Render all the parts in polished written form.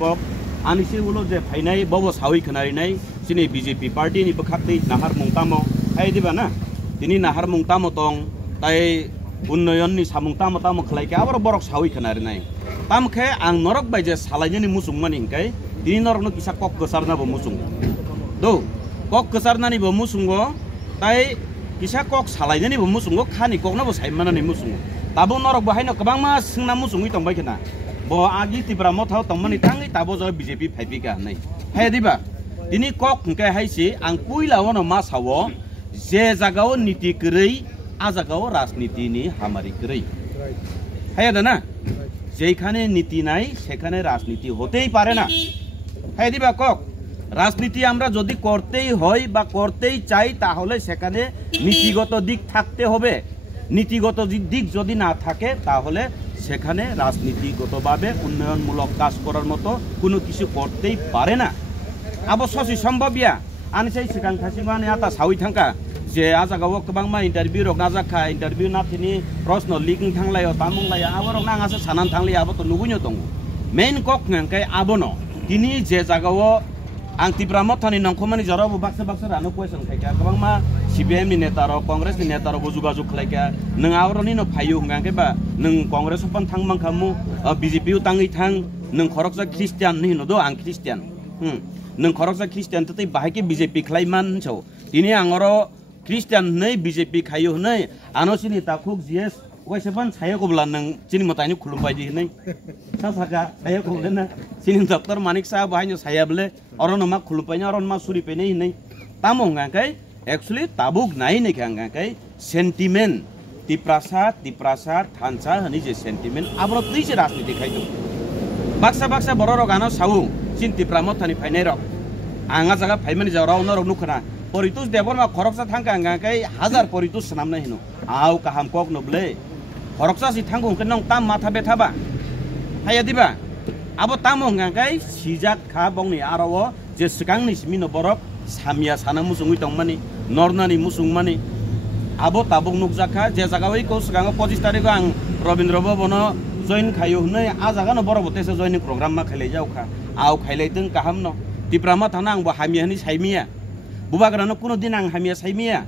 kok ani si ulo je phainai bobo sawi khnari sini BJP party ni bekhakti nahar mungtamo hai diba na tini nahar mungtamo tong tai unnoyon ni samungtamo tamo khlai ke abor borok sawi khnari nai tam khe ang norok bai je salai ni musung mani kai tini norok no kisa kok gesarna bo musung do kok gesarna ni bo musungo tai kisa kok salai ni bo musungo khani kok na bo saimana ni musungo tabo norok bo haino kabang ma singna musungi tong bai khena bo agi tibra mothau tongmani tangi tabo jo BJP phaipika nai hai diba tini kok ke haisi ang puila ono ma sawo je jagao niti krei a jagao rajniti ni hamari krei hai da na যেখানে নীতি নাই সেখানে রাজনীতি হতেই পারে না হ্যাঁ দিবা কক রাজনীতি আমরা যদি করতেই হয় বা করতেই চাই তাহলে সেখানে নীতিগত দিক থাকতে হবে নীতিগত দিক যদি না থাকে তাহলে সেখানে রাজনীতিগতভাবে উন্নয়নমূলক কাজ করার মতো কোনো কিছু করতেই পারে না অবশ্যই সম্ভবইয়া আনসাই সিগাং থাসিমানে আতা সাউই থাঙ্কা যে আজাগাও কবাংমা ইন্টারভিউ রক নাজাখা ইন্টারভিউ নাথিনি প্রশ্ন লিকিং থাংলাयो তামুংলাया আবরক নাঙাসে সানান থাংলি আবো তো নুগুইनो दङ मेन कक नंकाय आबोनो तिनि जे जागाव आं तिब्रा मथानि नंखमानि जराव बाक्सा बाक्सा रानो क्वेश्चन खायका कबांमा CPM नि नेता र कांग्रेस नि नेता र जुगाजुग खालायका नों आवरनि नो फायु हंगाके बा नों कांग्रेस पन थांमां खामु BJP तांगै थां नों खरकजा ख्रिस्टियान नि नो दो आं ख्रिस्टियान नों खरकजा ख्रिस्टियान तै बाहायके BJP खालायमान छौ तिनि आंगरो ख्रिस्टियान नै BJP खायो नै आनोसिनि ताखुक जिएस वैसेबान सायकोब्ला नों चिनि मतानि खुलुमबाय दि नै सासाका सायकोब्लेना चिनि डक्टर मानिक साहा बाहायनो सायाब्ले अरन मा खुलुमबायना अरन मा सुरिपेनै नै तामंगाकै एक्चुअली ताबुक नाइ नै खांगाकै सेन्टिमेन्ट तिप्रासा थानसा हनि जे सेन्टिमेन्ट आब्रो त्रिसे राजनीति खायदो बाक्सा बाक्सा बररो गानो साउ चिन तिप्रामथानि फाइनाय रक आंगा जागा फाइमानि जावराव नरक नुखना परितुस देबरमा खरकसा थांका गांगाकै हजार परितुस नामना हिनो आउ काहाम कक नबले खरकसा सि थांगु नं ताम माथा बेथाबा हाया दिबा आबो ताम गांगाकै सिजाक खा बंनि आराव जे सिगांनि सिमिनो बरक सामिया साना मुसुंगै दंमानि नरनानि मुसुंमानि आबो ताबुक नुकजाखा जे जागावै को सिगां 25 तारिख आं रविन्द्र भवन जइन खायो हनै आ जागानो बरक बतेसे जइनिं प्रोग्राम मा खाइलै जाउखा आउ खाइलैदों काहाम न तिप्रामा थाना आंबो हामियानि साइमिया बुबाग्रानो कुनो दिन आं हामिया साइमिया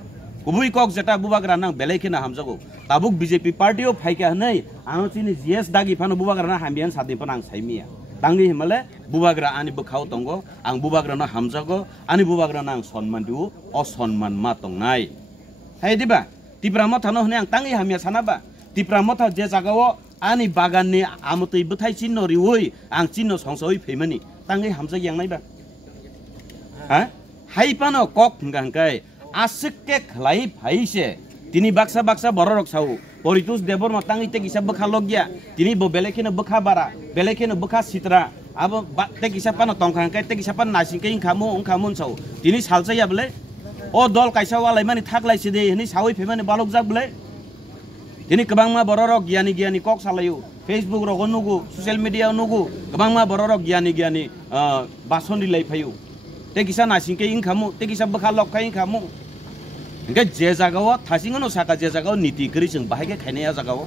गुबै कक जेटा बुबाग्रानो आं बेलायखेना हामजागौ ताबुक BJP पार्टियाव फाइका हनै आनो चिनि जिएस दागि फानो बुबाग्रानो हामियान सादि फानो आं साइमिया तांगि हिमाले बुबाग्रा आनि बखाव तंगो आं बुबाग्रानो हामजागौ आनि बुबाग्रानो आं सन्मान दिउ असन्मान मा तंनाय हाय दिबा तिप्रामा थानो हनै आं तांगि हामिया सानाबा तिप्रामा था जे जागाव आनि बागाननि आमतै बथाय चिन्ह रिवै आं चिन्ह संसoi फैमानि तांगि हामजा यांनायबा हा हाइपानो कक गांकाय आसके खलाई फाइसे तिनी बाक्सा बाक्सा बररक साउ परितुस देबर मतांगि ते किसा बखा लगिया तिनी बो बेलेखेनो बखा बारा बेलेखेनो बखा सित्रा अब ते किसा पानो तंखांकाय ते किसा पान नासिंके इंखामु ओंखामुन साउ तिनी सालसाया बले ओ दल काइसा वालाय मानि थाकलायसे दे हनि सावै फेमानि बालक जाक बले तिनी गोबांमा बररक गियानि कक सालायो फेसबुक रग नुगु ससियेल मीडिया नुगु गोबांमा बररक गियानि बासन दिलाय फायु ते किसा नासिंके इंखामु ते किसा बखा लखा इंखामु इंगे जे जागाव थासिंगनो साका जे जागाव नीति करि जों बाहायके खायनाया जागाव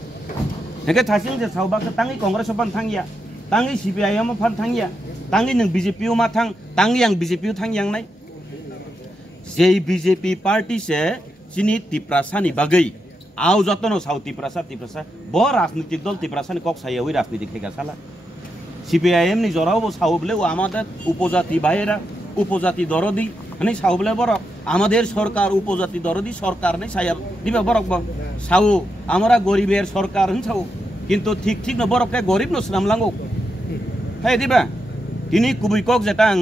इंगे थासिंग जे सावबाखो तांगि कांग्रेस पान थांगिया तांगि CPIM पान थांगिया तांगि नों BJP मा थां तांगि आं BJP थांगियांनाय जे BJP पार्टी से चिनि तिप्रासानि बागै आउ जतनो साउ तिप्रासा ब राजनीतिक दल तिप्रासानि कक सायावै राजनीति खेगा साला CPIM नि जराव सावबले आमाদের উপজাতি ভাইরা উপজাতি দরদি মানে সাউবলে বরক আমাদের সরকার উপজাতি দরদি সরকার নাই সায়াব দিবা বরক সাউ আমরা গরিবের সরকার হনছাও কিন্তু ঠিক না বরককে গরিব ন সামলাঙ্গো হাই দিবা তিনি কুবুই কক যেটাং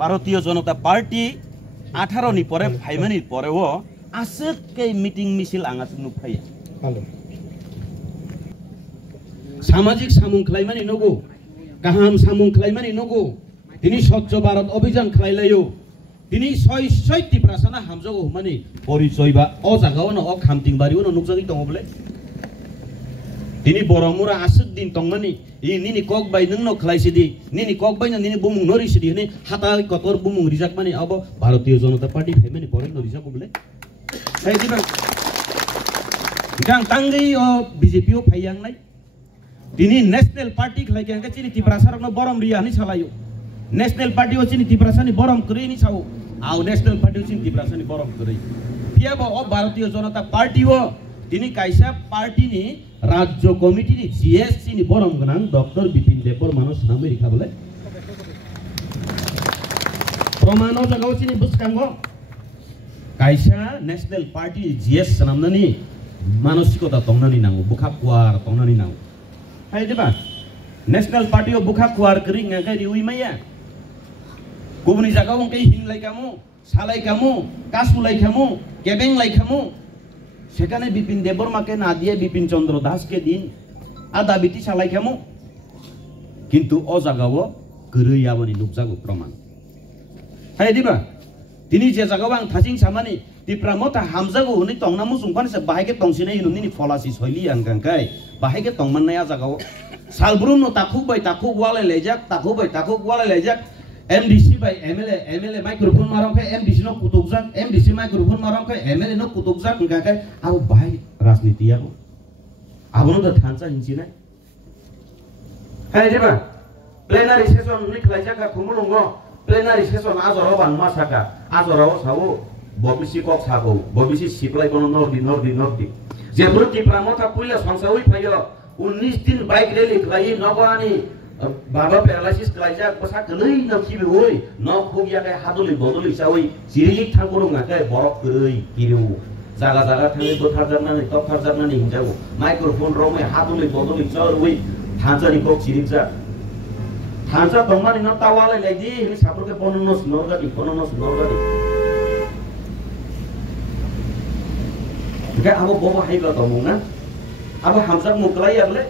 ভারতীয় জনতা পার্টি 18 নি পরে ফাইমানি পরেও আজকে মিটিং মিছিল আঙাস নুফাইয়া ভালো সামাজিক সামুং খাইমানি নগো গাহাম সামুং খাইমানি নগো তিনি স্বচ্ছ ভারত অভিযান খাইলাयो তিনি সয় তিপ্রাসানা হামজাগো মানি পরিচয় বা অ জাগাওনো অ খামতিং বারিওনো নুকজাগি দङबले তিনি বরমুরা আসুক দিন তংমানি ই নিনি কক বাই নংনো খাইছিদি নিনি কক বাই নিনি বুমুং নরিছিদি হনি হাতা কতর বুমুং রিজাক মানি আব ভারতীয় জনতা পার্টি ফেমানি পরে নরিজাগोबले সাইদিবা গাং তাঙ্গি অ BJP ও ফাইयांनाय tini national party khlai kang ka chini tiprasa rok no borom ria ni salayo national party o chini tiprasa ni borom kri ni sao au national party o chini tiprasa ni borom kri pia bo o bharatiya janata party o tini kaisa party ni rajya committee ni GS chini borom ganang Dr. Bipin Debor manus nameri khabole promano jagao chini buskango kaisa national party GS sanamnani manusikota tongnani nangu bukhap kuar tongnani nangu hai diba national party o bukhap kuar kering ngai riui maya kubuni jagao ngkai hing lai kamu salai kamu kasu lai kamu kebeng lai kamu সেখানে বিপিন দেববর্মাকে না দিয়ে বিপিন চন্দ্র দাসকে দিন আদা বিটি চালাই খামু কিন্তু ও জায়গাও গরৈয়াবনি নুকজাগো প্রমাণ হাই দিবা তিনি যে জায়গাও আং থাজিং সামানি তিপ্রামতা হামজাগো হনি তংনামু সুংফানিসে বাহাইকে তংসিনে ইনুনি ফলাসি শৈলী আংকাংকাই বাহাইকে তংমাননায়া জায়গাও সালব্রুম নো তাকুক ওয়ালে লেজাক MDC by MLA microphone marang kai MDC no kutukjak MDC microphone marang kai MLA no kutukjak engka kai abo bahai rajniti aku abono da thansa hinchi nai hai diba plenary session ni khlaijaka khumulungo plenary session azoro ban masaka azoro sawo bobisi kok sago bobisi siplai kono nordi jebro ki pramota puila sangsawi phayo 19 din bike rally khlai nogani Baba paralysis kelajar pesak kelai nak kibi woi nak kuya kai haduli boduli sawi sirik thangkurung ngakai borok kelai kiru jaga thangi botharjarnani topharjarnani hinjago microphone romai haduli boduli sawi thanjani kok sirik ja thanja tongmani no tawale lagi ini saproke pononos norgadi ga abo bobo haiga tomunga abo hamzak muklai able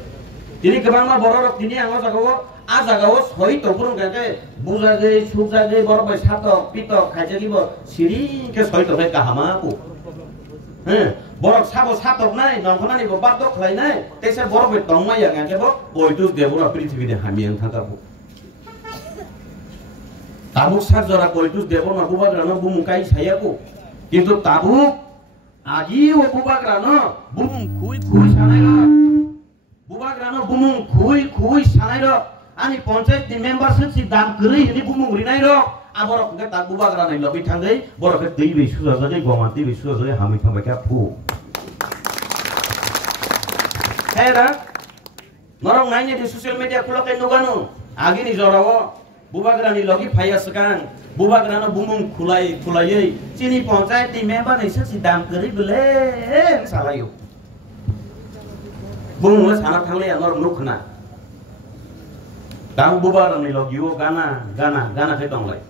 tini kebangma borok tini angos jagao soi topurung kake bujage sujage borok bai satok pitok khaijagi bo siri ke soi tokai kahama ku borok sabo satok nai nongkhonani bo batok khlai nai tese borok bai tongmai yang ake bo poitus debora prithvibi de hamiang thangkabu tabuk sarjora poitus debora bubagrano bumungkai sayaku kintu tabuk agi o bubagrano bumung kui sanai bubagrano bumung kui sanai ro ani panchayat ni membership si dam kri ni bumung rinai ro aborok ke ta bubagrano ni lobi thangai borok ke dei bisu jage gomati bisu jage hami khamba ka phu hera norong nai ni social media kulo kai nuganu agi ni jorawo bubagrani logi phaya sekarang bubagrano bumung khulai chini panchayat ni member ni si dam kri bele salayo bung sana thangle anor nukhna dang bubar ni logio gana ke tonglai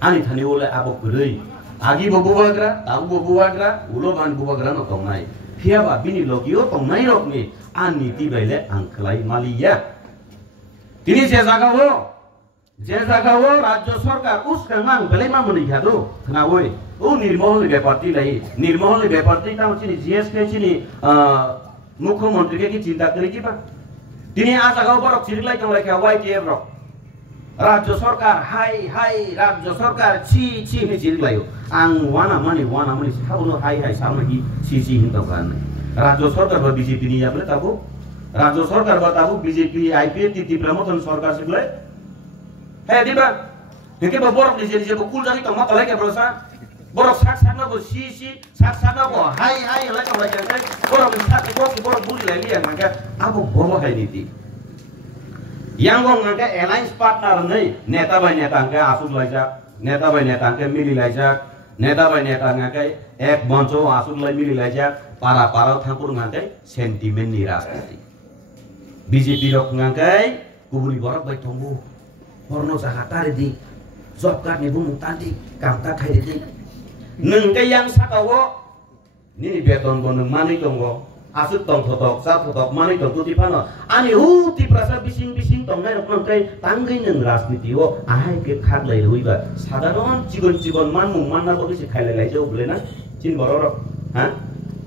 ani thani ole abo kurei agi bubagra tang bubagra ulo ban bubagra no tongnai phiaba bini logio tongnai rokni ani ti baile angklai maliya tini je jagao rajya sarkar uskangang bele mamuni khado thnawoi o nirmol beparti tam chini GSK chini मुख्यमंत्री के चिंता करी की बा तिनी आ जगह पर चिरलाई तंगलाई के YTF रो राज्य सरकार high राज्य सरकार छि नि चिरलायो आं वाना मानि साबुनो हाई सामगी छि हिंदो गान राज्य सरकार ब बीजेपी नि याबले ताबो राज्य सरकार ब ताबो बीजेपी आईपीएफ ति प्रमोशन सरकार सिगले हे दिबा देखे ब बोरक नि जे कुल जानि तंग तलाई के ब्रोसा borok sak na bo si sak na bo hai la ka kai borok sak borok buli lai lian maka abo bobo hai niti yang gong ngaka alliance partner nei neta bai neta angka asuk laijak neta bai neta angka mili laijak neta bai neta ngaka ek boncho asuk lai mili laijak para thangpur ngantai sentiment ni rajniti BJP rok ngakai kuburi borok bai thongbu porno jahatare di job card ni bumung tandi kamta khai di neng yang sakawo ni beton boneng mani tonggo asuk tong thotok sa thotok mani tong tuti pano ani ti prasa bising tong nai rok kai tanggai neng rajniti o ahai ke khat lai ruiba sadaron jigon man mung man na bodi se khai lai jau bole na chin borok ha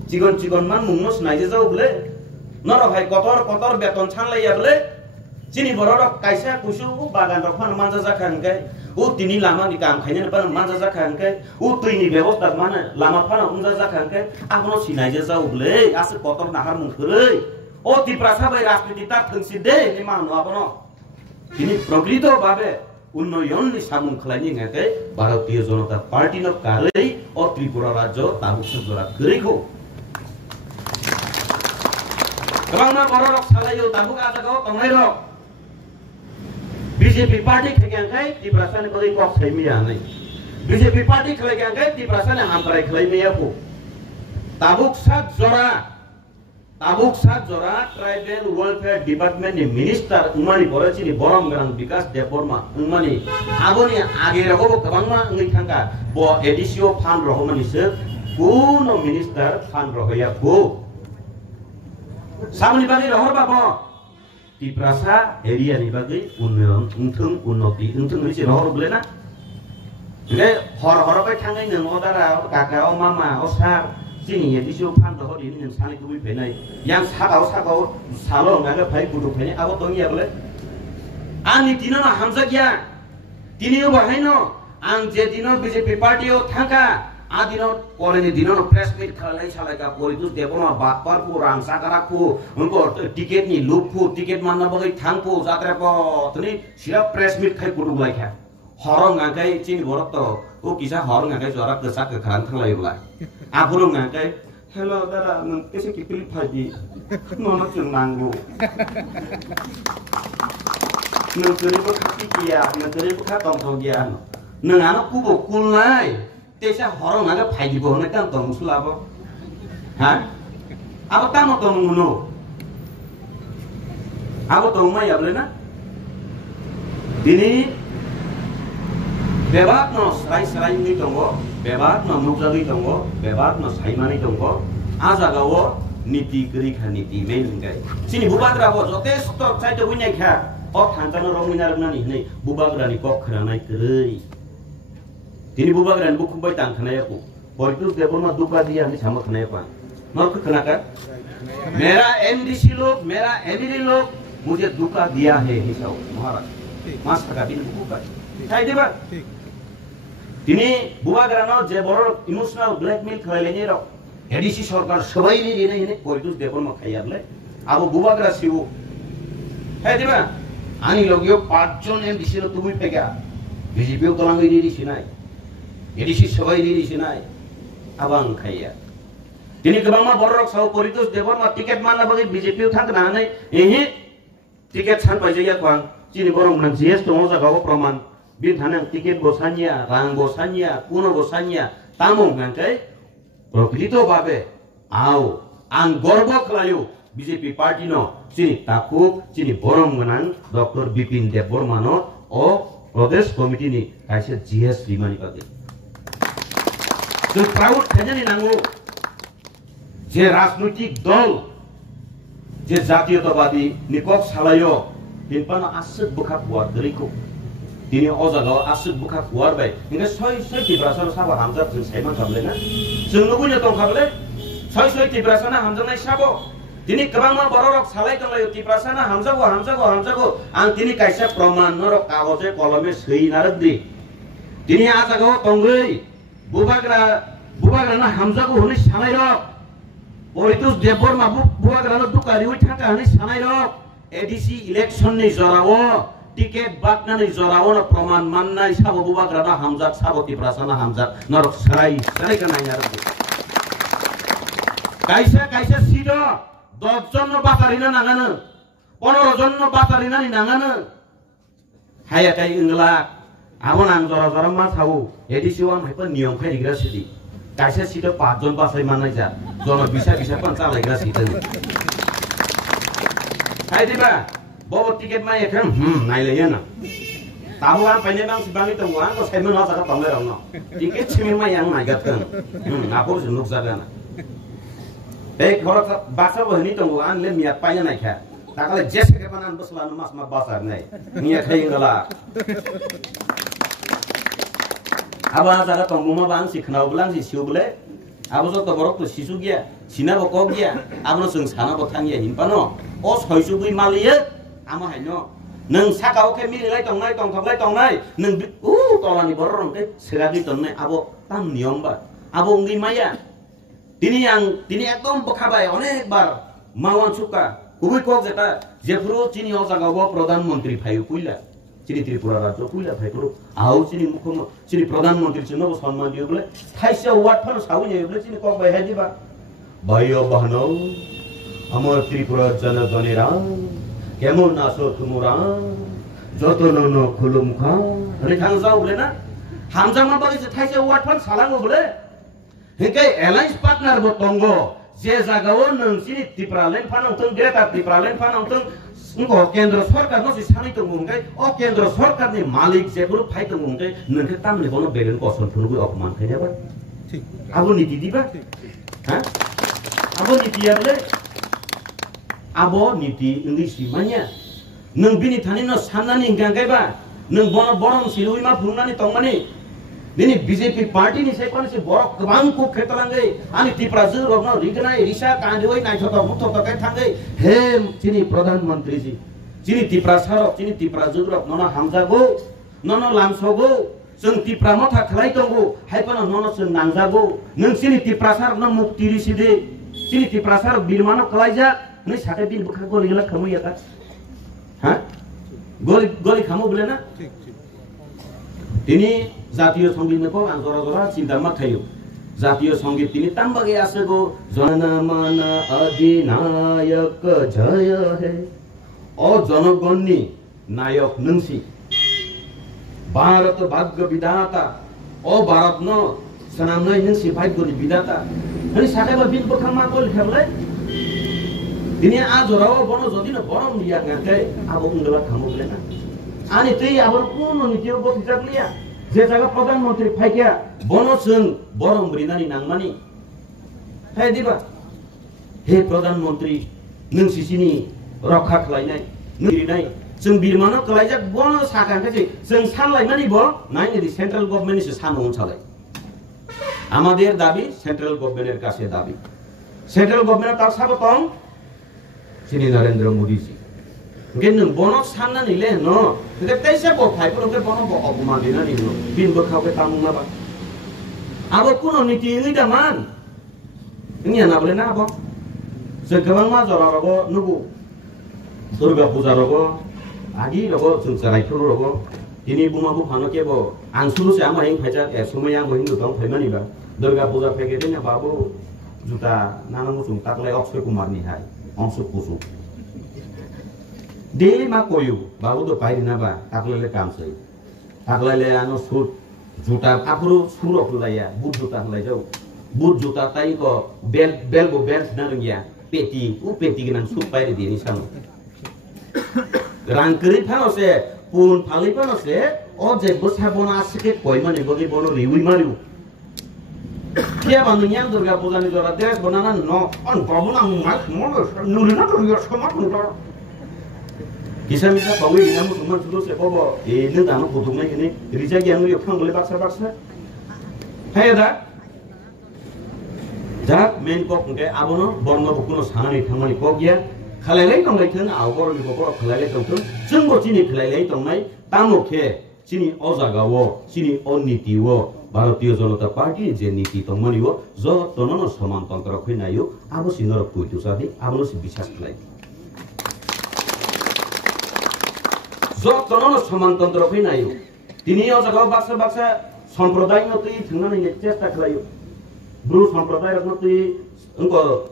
jigon man mung no snai jau bole noro hai kotor beton chan lai ya bole chini borok kaisa kusu bagan rok man manja jakhan kai u tini lama ni kam khaine pan manja jakhan kai u tuini ব্যবস্থা মানে lama pan unja jakhan kai apono sinai je jau bole as kotor nahar mung khurei ও Tripura bai রাজনীতি তার থংসি দে ni manu abono তিনি প্রকৃত ভাবে উন্নয়ননি সামুং খালাইনি ngakai Bharatiya Janata party no kalei o Tripura রাজ্য তাবুক সজরা গরিখো kabangma borok salayo tabuk adagao tongai rok BJP party khagangkai Tripura sani bagi kok saimiya nai BJP party khagangkai Tripura sani hambarai khlaimiya ko tabuk sat jora tribal welfare department ni minister umani borachi ni borom gang bikas deborma umani aboni age rago kabangma ngai thangka bo edisio fund rohmani se kuno minister fund rohya ko samni bagi rohor babo Tiprasa area ni bagi unnoyon untung unnoti untung ni rohor blena le hor bai thangai nang odara kaka o mama o sar sini edisio fund rohor ni nang sani kubi penai yang sakau salo ngaga phai kudu phai abo tongi able ani dinana hamza gya dinio bahaino ang je dino BJP party o thangka adino koleni dino press meet khalai salaika poritus debona bakpar pu rangsa karak pu unko ticket ni loop pu ticket manna bagai thang pu jatra po tuni sira press meet khai kudu lai kha horong ngakai ching borok to o kisa horong ngakai jora kesak ke khan thanglai ulai apurung ngakai hello dara nang kese ki pil phaji nono chung nangu nang keri ko khati kia nang keri ko kha tong thong kia nang ana ku bo kulai Tesa horong naga pagi bohong kan tong sulabo, ha? Apa kamu tong muno? Apa tong mai able na? Ini bebat no serai ni tonggo, bebat no nukjagi tonggo, bebat no saimani tonggo, azagawo niti keri kha niti mengai. Sini bubagra bo jote stop sai to bunyai kha, o thantano rong minar nani nei bubagra ni kok khranai keri. Ini bubagan buku bayi tang kena aku. Politus deborma duka dia ni sama kena apa? Mereka kena kan? Mera MDC लोग, मेरा MLA लोग मुझे दुका दिया है हिसाब महाराज. Mas kagabin buku kan? Saya deba. Ini bubagan no jebor emotional blackmail khaleni ro. ADC सरकार सबाई ini politus deborma khayar le. Abu bubagan siu. Saya deba. Ani लोग यो 5 जन MDC लो तुम्ही पेगा. BJP को तलांग ini sinai. Edisi sebagai diri sinai, abang kaya. Ini kebangma borok sau politus debor ma tiket mana bagi BJP uthang kena nai, ini tiket san paja ya kuang. Sini borong menang GS tunggu jaga proman. Bin tanang tiket bosanya, rang bosanya, kuno bosanya, tamu ngangkai. Profito babe, au, ang gorbo kelayu BJP party no. Sini takuk, sini borong menang Dr. Bipin Debor mano, o Pradesh Committee ni kaisa GS 5 ni bagi. So proud khajani nangu je rajnaitik dol je জাতীয়তাবাদী nikok salayo hinpana asuk bukha kuar deriko dini ojaga asuk bukha kuar bai inge soi tibrasana sabo hamjak jeng saiman kable na jeng nubunya tong kable soi tibrasana hamjangnai sabo dini kabangma borok salai tonglayo tibrasana hamjago ang dini kaisa proman norok kagoje kolome sei naradri dini ajaga tongai bubagra na hamzago honi sanai rok politus debor ma bubagra na dukari ui thaka honi sanai rok ADC election ni jorao tiket bakna ni jorao na proman mannai sabo bubagra na hamzak sabo tiprasana hamzak norok sarai kana yar kaisa sido 10 jon no batarina nangana 15 jon no batarina ni nangana haya kai ingla Abon ang jora ma sabu ADC wan hai pan niyom khai digra sidi kaisa sida 5 jon basai manai ja jono bisa pan chalai gra sida hai diba bobo tiket ma ekhan nai le yana tahu an paine bang sibangi tong wan ko sai mana saka tong le rong no tiket chimi ma yang nai gat kan ngapur junuk jaga na ek khora basa bo ni tong wan le miat paine nai kha takale jese ke panan baslan mas ma basar nai niya khai ngala Aba jaga tongmuma bang si khnau blang si siu bule abo jo to borok to sisu gya sina bo ko gya abno sung sana bo thang ya hinpano o soisu bui maliye ama haino nang sakao ke mili lai tong nai nang tolani borong ke seragi tonne abo tam niyom ba abo ngi maya তিনি একদম বখাবায় অনেকবার মাওয়ান সুকা কুবুই কক যেটা যেফুরো চিনি ও জাগাবো প্রধানমন্ত্রী ফাইও কইলা চিনি ত্রিপুরা রাজ্য কইলা ফাইফুরো আও চিনি মুখ্যমন্ত্রী চিনি প্রধানমন্ত্রী চিনি সম্মান দিও বলে থাইসা ওয়াট ফানো সাউনি বলে চিনি কক বাই হাদিবা ভাইও বাহনো আমার ত্রিপুরার জনগণেরা কেমন আছো তোমরা যতন খুলুম খা রে থাংজাও বলে না হামজামা বাড়ি থাইসা ওয়াট ফান সালাঙ্গো বলে হেকে এলায়েন্স পার্টনার বো তঙ্গ যে জায়গাও নংसिनि ত্রিপুরালেন ফানাंथों ग्रेटर ত্রিপুরালেন फानांथों केंद्र सरकार नो सानै दङ ओंखाय अ केंद्र सरकारनि मालिक जेबो फाइ दङ ओंखाय नोंखौ तामनि बनो बेलेन कसन फुनबो अपमान खायनाबा ठीक आबो नीति दिबा हा आबो नीतिया बले आबो नीति इंग्लिश मानिया नों बिनि थानि न साननानि गांगायबा नों बनो बरम सिलुइमा फुंनानि तंमानि बिनि बीजेपी पार्टी नि सेपन से बरक गोबां को खेतलांगै आनि त्रिपुरा जोरबनो रिगनाय रिसा कांदोय नायथत मुथत काय थांगै हे चिनि प्रधानमंत्री जी चिनि त्रिपुरा सारक चिनि त्रिपुरा जोरब नन हामजागो नन लामसगो जों त्रिपुरा मथा खलाय दंगो हायपन नन जों नांजागो नों चिनि त्रिपुरा सारक न मुक्ति रिसिदे चिनि त्रिपुरा सारक बिरमानो कलायजा नै साथे बिन बुखा गलिला खमैया हा गलि खामो बोले ना ठीक তিনি জাতীয় সঙ্গীত নেপো আঞ্জরা জরা চিন্তা মাথায়ো জাতীয় সঙ্গীত তিনি তাম্বাগে আছে গো জনমান অধিনায়ক জয় হে ও জনগণনি নায়ক নংসি ভারত ভাগ্য বিধাতা ও ভারত ন সনামনাই নংসি ভাগ্যনি বিধাতা hani সাকাইবা বিন বখামা কল খেবলে তিনি আজরাও বন যদি না বরম দিয়া গাতে আবো উঙ্গলা খামবলে না आनी तै आबर कोन नीतियो बथिजागलिया जे जागा प्रधानमंत्री फाइकिया बनो जों बरम ब्रिनानि नांमानि फाय दिबा हे प्रधानमंत्री नों सिसिनि रक्षा खालायनाय नोंरिनाय जों बिरमानो कलायजाक बनो साकांखासै जों सानलायनानि ब नायनि सेंट्रल गभर्नमेंट से सानो उनसालाय আমাদের দাবি সেন্ট্রাল গভর্নমেন্টের কাছে দাবি সেন্ট্রাল গভর্নমেন্ট তার সাথে তং Shri Narendra Modi ji Gen bonok sana ni le no, kita kaisa bo khai pun ke bonok bo opman dina ni no, bin bo khau ke tamu na ba. Abo kuno niti ini daman, ini anak boleh na abo. Sekarang mah jora rogo nubu, Durga Puja rogo, agi rogo sungsarai pun rogo. Ini buma bu pano ke bo, ansuru se ama yang pajak, semua yang bohin dutang payman iba. Durga Puja peke ni babu juta nana musung tak lay Oxford Kumar ni hai, Oxford Pusu. Dei ma koyu babu do pairi na ba taklele kam sei taklele ano sut juta apuru suro khulaya but juta khulai jau but juta tai ko bel bo bel na ngia peti u peti ginan sut pairi di ni sang rangkri phano se pun phali phano se o je bosa bona asike koi mane bogi bono riui mariu kia banu nyang Durga Puja ni jora des bonana no on babu na mas mono nurina to yo samat nuta Kisah misal bawa ini kamu cuma suruh saya bawa ini dalam potongnya ini rijak yang lu yang boleh paksa hai dah jak main kok enggak abono borno bukuno sana nih kamu nih kok ya khalai tong lagi kan awal nih kok khalai tong tuh semua sini khalai tong nai tamu ke sini ozagawo sini onitiwo Bharatiya Janata Party je niti tong mani wo jo tonono saman tantra khoi nayo abo sinor puitu sadi abo si bisas khalai Jokono samantantro pinayo. Tini o jaga baksa sampradaya notui thangna ni chesta khlayo. Bru sampradaya notui unko